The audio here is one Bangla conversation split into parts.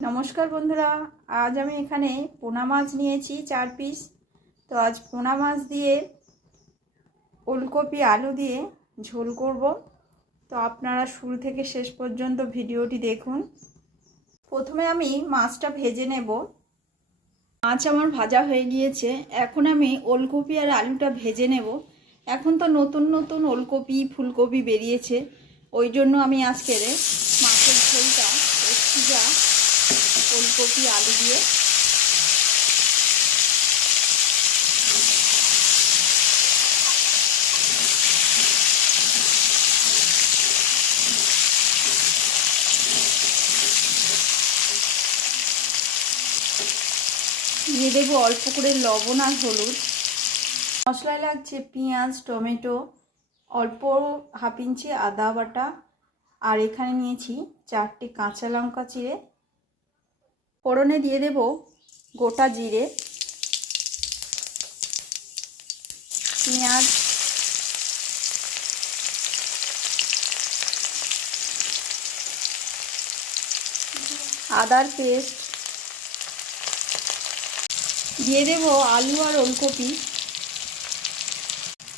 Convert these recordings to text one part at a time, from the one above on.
নমস্কার বন্ধুরা, আজ আমি এখানে পোনা মাছ নিয়েছি 4 পিস। তো আজ পোনা মাছ দিয়ে ওলকপি আলু দিয়ে ঝোল করব। তো আপনারা শুরু থেকে শেষ পর্যন্ত ভিডিওটি দেখুন। প্রথমে আমি মাছটা ভেজে নেব। মাছ আমার ভাজা হয়ে গিয়েছে, এখন আমি ওলকপি আর আলুটা ভেজে নেব। এখন তো নতুন নতুন ওলকপি ফুলকপি বেরিয়েছে, ওই জন্য আমি আজকের মাছের ঝোলটা সিজা ওলকপি আলু দিয়ে দিয়ে দেবো অল্প করে লবণ আর হলুদ। মশলায় লাগছে পেঁয়াজ, টমেটো, অল্প হাফ ইঞ্চি আদা বাটা, আর এখানে নিয়েছি 4টে কাঁচা লঙ্কা চিড়ে। ফোড়নে দিয়ে দেব গোটা জিরে, পেঁয়াজ, আদার পেস্ট, দিয়ে দেব আলু আর ওলকপি,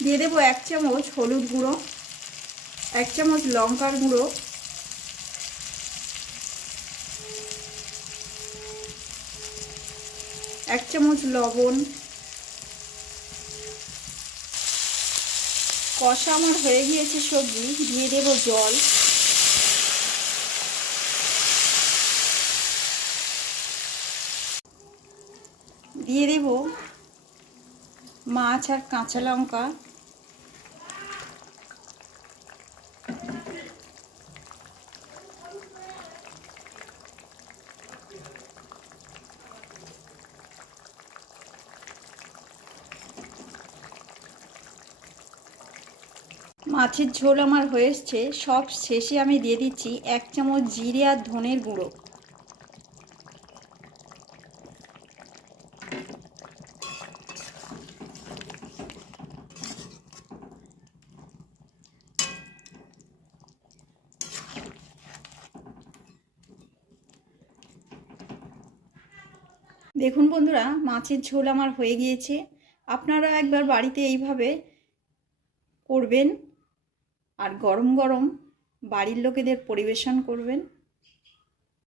দিয়ে দেব 1 চামচ হলুদ গুঁড়ো, 1 চামচ লঙ্কার গুঁড়ো, 1 চামচ লবণ। কষা আমার হয়ে গিয়েছে সবজি, দিয়ে দেব জল। দিয়ে দেব মাছ আর কাঁচা লঙ্কা। মাছের ঝোল আমার হয়ে এসছে, সব শেষে আমি দিয়ে দিচ্ছি 1 চামচ জিরে আর ধনের গুঁড়ো। দেখুন বন্ধুরা, মাছের ঝোল আমার হয়ে গিয়েছে। আপনারা একবার বাড়িতে এইভাবে করবেন আর গরম গরম বাড়ির লোকেদের পরিবেশন করবেন।